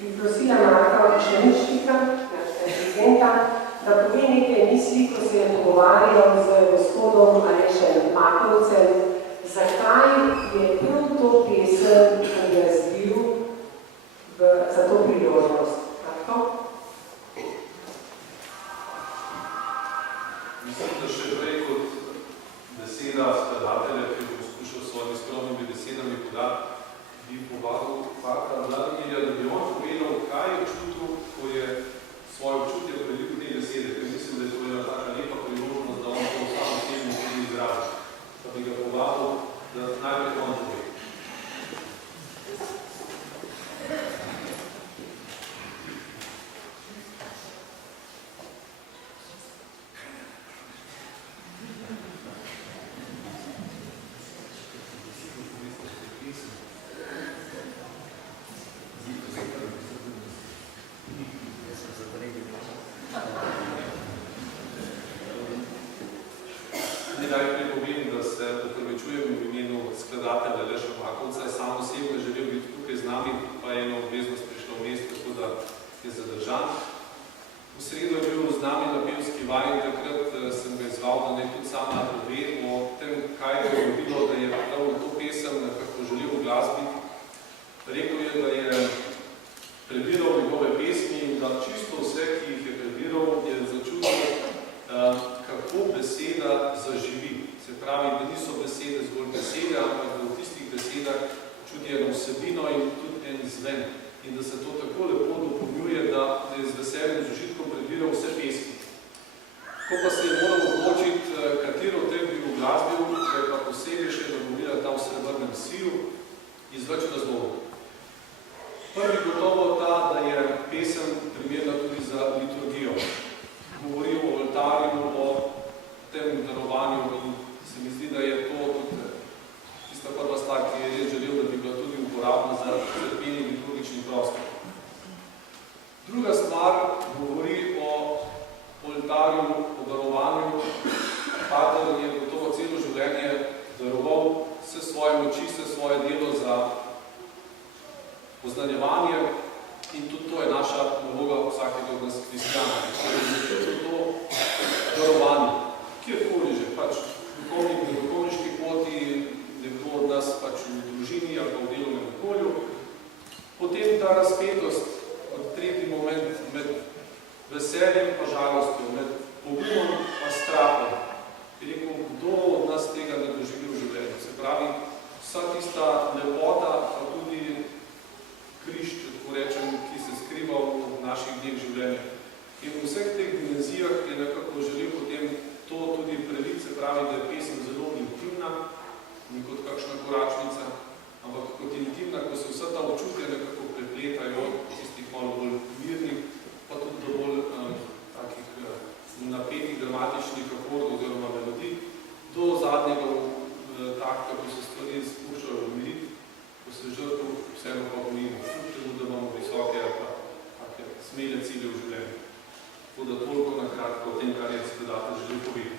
bi prosila Marka Šeničnika, prezidenta, da pove nekaj misli, ko se je pogovarjal z gospodom Alešem Makovcem, zakaj je prav to pesem razbil za to priložnost. Tako? Mislim, da še prej kot beseda skladatelja, ki je poskušal s svojimi skromnimi besedami podati, bi povabil Faka Vladimirja, da bi on povedal, kaj je čutil, ko je svoje občutje prelil te besede. Ker mislim, da je to ena taka lepa priložnost, da on to samo osebno tudi izrazi. Pa bi ga povabil, da najprej on pove. Najprej povem, da se opravičujem v imenu skladatelja Aleša Makovca. Sam osebno želel biti tukaj z nami, pa je ena obveznost prišla v mesto, tako da je zadržan. V sredo je bil z nami na pevski vaji in takrat sem ga izval, da naj tudi sam napove o tem, kaj je rodilo, da je prav to pesem nekako želel v glasbi. Rekel je, da je prebiral njegove pesmi in da čisto vse, ki jih je prebiral, je začutil, kako beseda zaživi. Se pravi, da niso besede zgolj besede, ampak da v tistih besedah čuti eno vsebino in tudi en zven. In da se to tako lepo dopolnjuje, da je z veseljem z užitkom prebiral vse pesmi. Ko pa se je moral odločiti, katero od teh bi uglasbil, da je pa posebej še dovolila ta v srebrnem siju, iz več razlogov. Prvi gotovo ta, da je pesem primerna tudi za liturgijo. Govori o oltarju, o tem darovanju in se mi zdi, da je to tudi tista prva stvar, ki je res želel, da bi bila tudi uporabna za cerkveni liturgični prostor. Druga stvar govori o oltarju, o darovanju. Pater je gotovo celo življenje daroval vse svoje moči, vse svoje delo za poznanjevanje in tudi to je naša naloga vsakega od nas kristjana. To darovanje, kjerkoli že, pač duhovnik na duhovniški poti, nekdo od nas pač v družini ali v delovnem okolju. Potem ta razpetost, kot tretji moment med veseljem pa žalostjo, med pogumom pa strahom. Bi rekel, kdo od nas tega ne doživi v življenju? Se pravi, vsa tista lepota, pa tudi križ, če tako rečem, ki se skriva v naših dneh življenja. In v vseh teh dimenzijah je nekako želel potem to tudi preliti, se pravi, da je pesem zelo intimna, ni kot kakšna koračnica, ampak kot intimna, ko se vsa ta občutja nekako prepletajo, tistih malo bolj mirnih, pa tudi do bolj takih napetih, dramatičnih akordov oziroma melodij, do zadnjega takta, ko se stvari spuščajo v mirit, ko se žrtev vseeno pa bojimo, tudi da imamo visoke ali pa take smele cilje v življenju. Tako da toliko na kratko o tem, kar je skladatelj želel povedati.